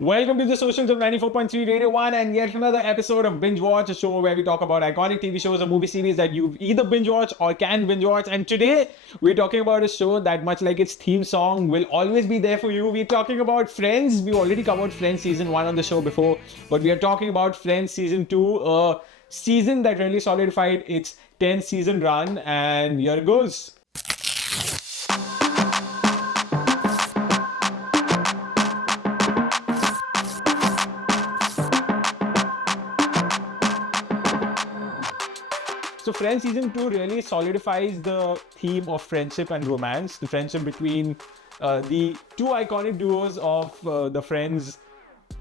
Welcome to the socials of 94.3 Radio 1 and yet another episode of Binge Watch, a show where we talk about iconic TV shows or movie series that you've either binge watched or can binge watch. And today, we're talking about a show that, much like its theme song, will always be there for you. We're talking about Friends. We already covered Friends Season 1 on the show before, but we are talking about Friends Season 2, a season that really solidified its 10th season run. And here it goes. So Friends Season 2 really solidifies the theme of friendship and romance. The friendship between the two iconic duos of the Friends.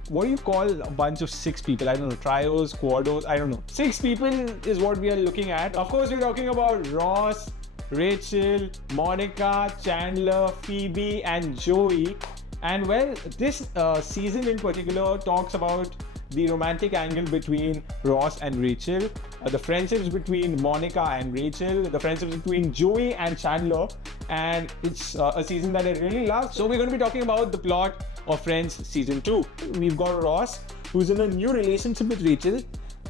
What do you call a bunch of six people? I don't know, trios, quados, I don't know. Six people is what we are looking at. Of course, we're talking about Ross, Rachel, Monica, Chandler, Phoebe, and Joey. And well, this season in particular talks about the romantic angle between Ross and Rachel, the friendships between Monica and Rachel, the friendships between Joey and Chandler, and it's a season that I really love. So we're going to be talking about the plot of Friends Season 2. We've got Ross, who's in a new relationship with Rachel,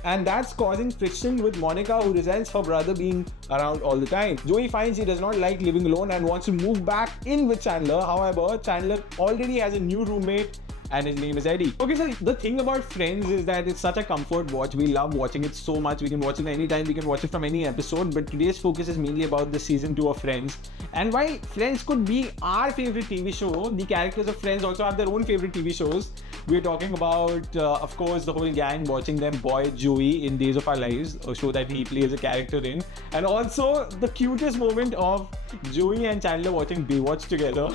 and that's causing friction with Monica, who resents her brother being around all the time. Joey finds he does not like living alone and wants to move back in with Chandler. However, Chandler already has a new roommate and his name is Eddie. Okay, so the thing about Friends is that it's such a comfort watch. We love watching it so much. We can watch it anytime. We can watch it from any episode. But today's focus is mainly about the season 2 of Friends. And while Friends could be our favorite TV show, the characters of Friends also have their own favorite TV shows. We're talking about, of course, the whole gang watching them boy Joey in Days of Our Lives, a show that he plays a character in. And also the cutest moment of Joey and Chandler watching Baywatch together.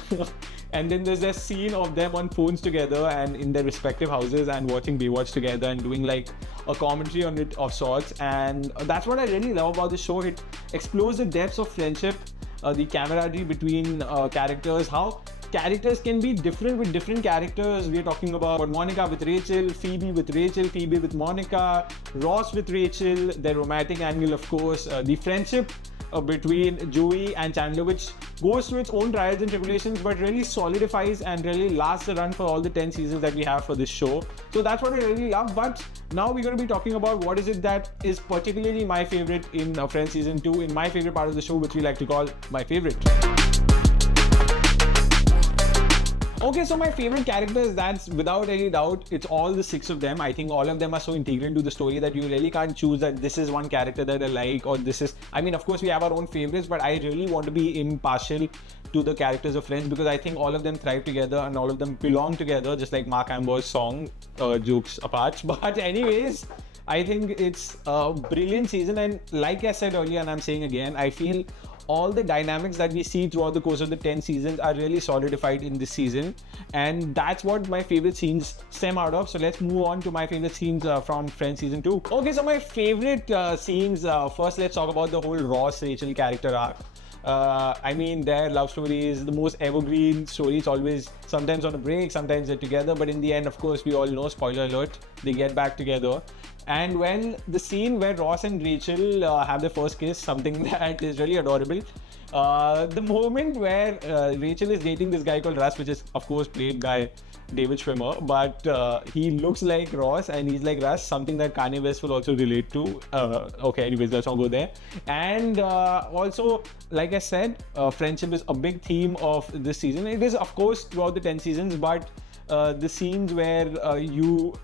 And then there's this scene of them on phones together and in their respective houses and watching Baywatch together and doing like a commentary on it of sorts. And that's what I really love about the show. It explores the depths of friendship, the camaraderie between characters, how characters can be different with different characters. We're talking about Monica with Rachel, Phoebe with Monica, Ross with Rachel, their romantic angle, of course, the friendship between Joey and Chandler, which goes through its own trials and tribulations but really solidifies and really lasts the run for all the 10 seasons that we have for this show. So that's what I really love. But now we're going to be talking about what is it that is particularly my favorite in Friends Season 2, in my favorite part of the show, which we like to call my favorite. Okay, so my favorite characters, that's without any doubt, it's all the six of them. I think all of them are so integral to the story that you really can't choose that this is one character that I like or this is... I mean, of course, we have our own favorites, but I really want to be impartial to the characters of Friends because I think all of them thrive together and all of them belong together, just like Mark Amber's song, jokes apart. But anyways, I think it's a brilliant season, and like I said earlier, and I'm saying again, I feel all the dynamics that we see throughout the course of the 10 seasons are really solidified in this season, and that's what my favorite scenes stem out of. So let's move on to my favorite scenes from Friends Season 2. Okay, so my favorite scenes, first let's talk about the whole Ross Rachel character arc. I mean, their love story is the most evergreen story. It's always sometimes on a break, sometimes they're together, but in the end, of course, we all know, spoiler alert, they get back together. And when the scene where Ross and Rachel have their first kiss, something that is really adorable. The moment where Rachel is dating this guy called Russ, which is of course played by David Schwimmer, but he looks like Ross and he's like Russ, something that Kanye West will also relate to. Okay, anyways, let's not go there. And also, like I said, friendship is a big theme of this season. It is, of course, throughout the 10 seasons, but the scenes where you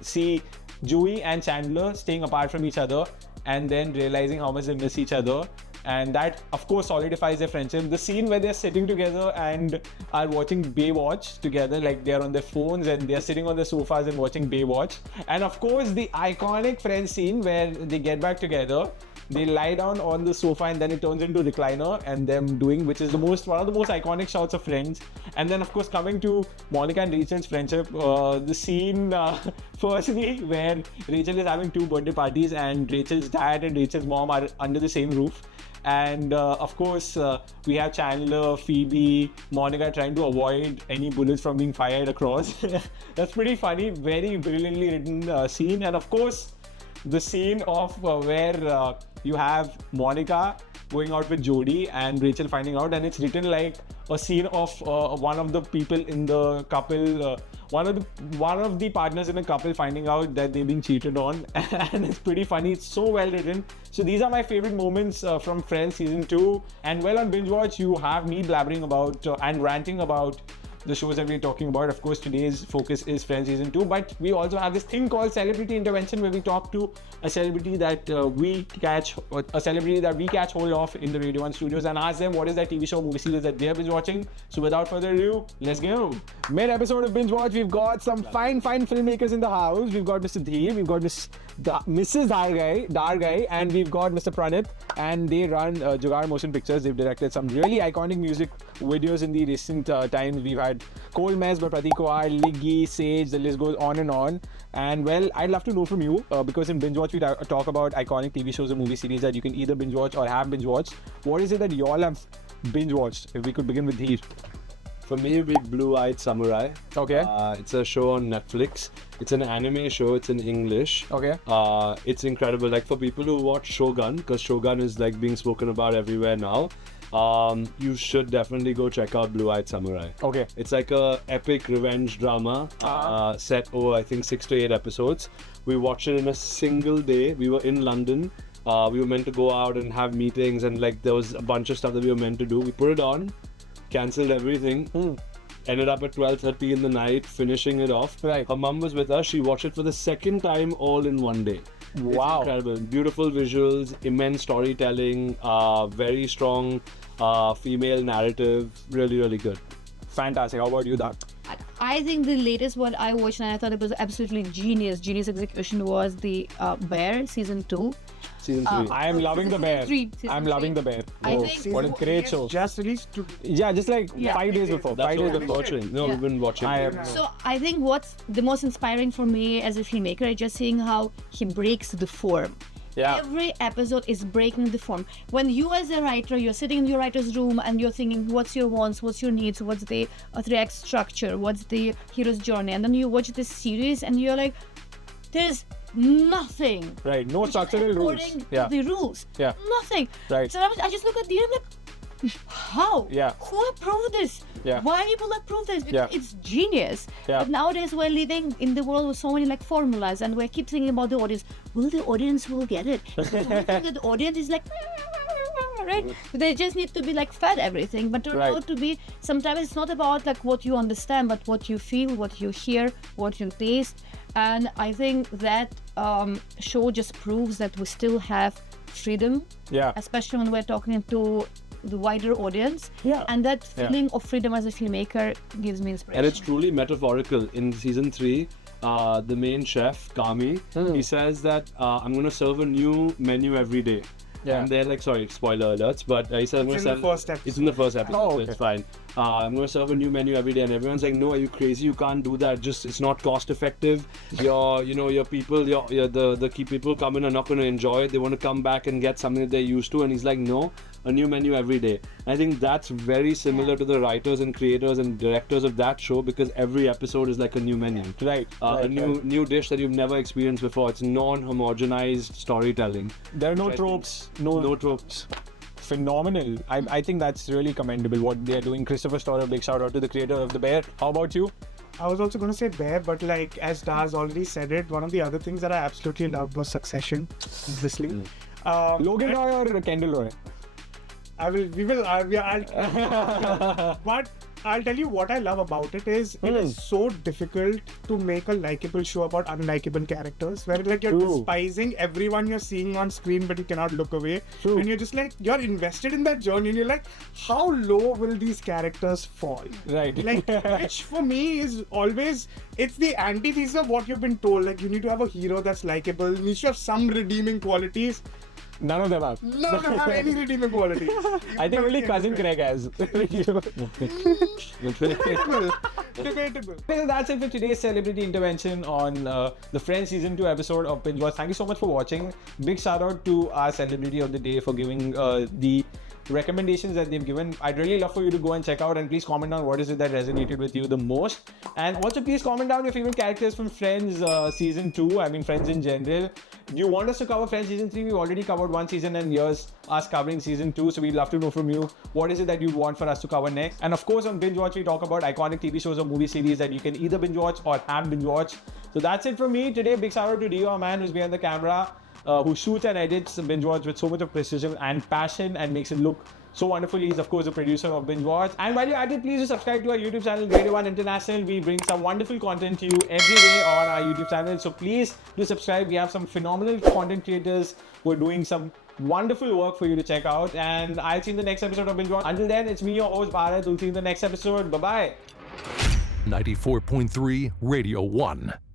see Joey and Chandler staying apart from each other and then realizing how much they miss each other, and that of course solidifies their friendship. The scene where they're sitting together and are watching Baywatch together, like they're on their phones and they're sitting on the sofas and watching Baywatch. And of course the iconic Friends scene where they get back together, they lie down on the sofa and then it turns into a recliner and them doing, which is one of the most iconic shots of Friends. And then of course coming to Monica and Rachel's friendship, the scene firstly where Rachel is having two birthday parties and Rachel's dad and Rachel's mom are under the same roof. And of course, we have Chandler, Phoebe, Monica trying to avoid any bullets from being fired across. That's pretty funny, very brilliantly written scene. And of course, the scene of where you have Monica going out with Jody and Rachel finding out, and it's written like a scene of one of the people in the couple one of the partners in a couple finding out that they're being cheated on, and it's pretty funny. It's so well written. So these are my favorite moments from Friends season 2. And well, on Binge Watch, you have me blabbering about and ranting about the shows that we're talking about. Of course, today's focus is Friends season 2, but we also have this thing called celebrity intervention, where we talk to a celebrity that we catch hold of in the Radio 1 studios and ask them what is that TV show, movie series that they have been watching. So without further ado, let's go. Mid episode of Binge Watch, we've got some fine filmmakers in the house. We've got Mr. Dheer, we've got Mrs. Dar Gai, and we've got Mr. Praneet, and they run Jugaad Motion Pictures. They've directed some really iconic music videos in the recent times. We've had Cold Mess by Prateek, Liggi, Sage, the list goes on and on. And well, I'd love to know from you, because in Binge Watch we talk about iconic TV shows or movie series that you can either binge watch or have binge watched. What is it that you all have binge watched? If we could begin with Dheer. For me, it'd be Blue-Eyed Samurai. Okay. It's a show on Netflix. It's an anime show. It's in English. Okay. It's incredible. Like, for people who watch Shogun, because Shogun is like being spoken about everywhere now, you should definitely go check out Blue-Eyed Samurai. Okay. It's like a epic revenge drama set over, I think, 6 to 8 episodes. We watched it in a single day. We were in London. We were meant to go out and have meetings, and like there was a bunch of stuff that we were meant to do. We put it on, cancelled everything, ended up at 12:30 in the night finishing it off. Right. Her mum was with us. She watched it for the second time all in one day. Wow. It's incredible. Beautiful visuals, immense storytelling, very strong female narrative. Really, really good. Fantastic. How about you, Dar? I think the latest one I watched and I thought it was absolutely genius execution was the Bear season 2. Season 3. I am loving the Bear. Season I'm three. loving the Bear. I think What a great show. Just released to Yeah, just like Yeah. 5 days before. That's 5 what days we've before. been watching. No, Yeah. we've been watching. I am. So I think what's the most inspiring for me as a filmmaker is just seeing how he breaks the form. Yeah. Every episode is breaking the form. When you as a writer, you're sitting in your writer's room and you're thinking, what's your wants, what's your needs, what's the act structure, what's the hero's journey, and then you watch this series and you're like, there's nothing. Right. No which is structural rules. according to Yeah. the rules. Yeah. Nothing. Right. So I just look at the I'm like, how? Yeah. Who approved this? Yeah. Why people approve this? Because Yeah. it's genius. Yeah. But nowadays we're living in the world with so many like formulas, and we keep thinking about the audience. Will the audience will get it? We think that the audience is like, right? They just need to be like fed everything, but turn Right. out to be. Sometimes it's not about like what you understand, but what you feel, what you hear, what you taste. And I think that show just proves that we still have freedom, Yeah. especially when we're talking to the wider audience. Yeah. And that Yeah. feeling of freedom as a filmmaker gives me inspiration. And it's truly metaphorical. In season 3, the main chef, Kami, he says that I'm going to serve a new menu every day. Yeah. And they're like, sorry, spoiler alerts, but he said I'm going It's to in the first episode. It's in the first episode, Oh, so okay. it's fine. I'm going to serve a new menu every day, and everyone's like, no, are you crazy? You can't do that. Just it's not cost effective. Your people, the key people come in are not going to enjoy it. They want to come back and get something that they're used to. And he's like, no, a new menu every day. And I think that's very similar to the writers and creators and directors of that show, because every episode is like a new menu. Right. A right, new right. new dish that you've never experienced before. It's non-homogenized storytelling. There are no Which I tropes. think- No tropes. Phenomenal. I think that's really commendable what they are doing. Christopher Storer, big shout out to the creator of The Bear. How about you? I was also going to say Bear, but like as Dar's already said it, one of the other things that I absolutely loved was Succession, obviously. Logan Roy or Kendall Roy? But I'll tell you what I love about it is it is so difficult to make a likable show about unlikable characters, where like you're True. despising everyone you're seeing on screen, but you cannot look away. True. And you're just like, you're invested in that journey, and you're like, how low will these characters fall? Right. Like, which for me is always, it's the antithesis of what you've been told. Like, you need to have a hero that's likable, you need to have some redeeming qualities. None of them have. None of them have any redeeming qualities. I think only Cousin Craig has. Debatable. So that's it for today's celebrity intervention on the Friends season 2 episode of Binge Watch. Thank you so much for watching. Big shout out to our celebrity of the day for giving the recommendations that they've given. I'd really love for you to go and check out, and please comment on what is it that resonated with you the most. And also please comment down your favorite characters from Friends season 2. I mean Friends in general. Do you want us to cover Friends season 3? We've already covered one season, and here's us covering season 2. So we'd love to know from you, what is it that you want for us to cover next? And of course on Binge Watch we talk about iconic TV shows or movie series that you can either binge watch or have binge watch. So that's it from me today. Big shout out to Dio, our man who's behind the camera, who shoots and edits Binge Watch with so much of precision and passion and makes it look so wonderful. He's of course the producer of Binge Watch. And while you're at it, please do subscribe to our YouTube channel, Radio 1 International. We bring some wonderful content to you every day on our YouTube channel. So please do subscribe. We have some phenomenal content creators who are doing some wonderful work for you to check out. And I'll see you in the next episode of Binge Watch. Until then, it's me, your host Bhaarat. We'll see you in the next episode. Bye-bye. 94.3 Radio 1.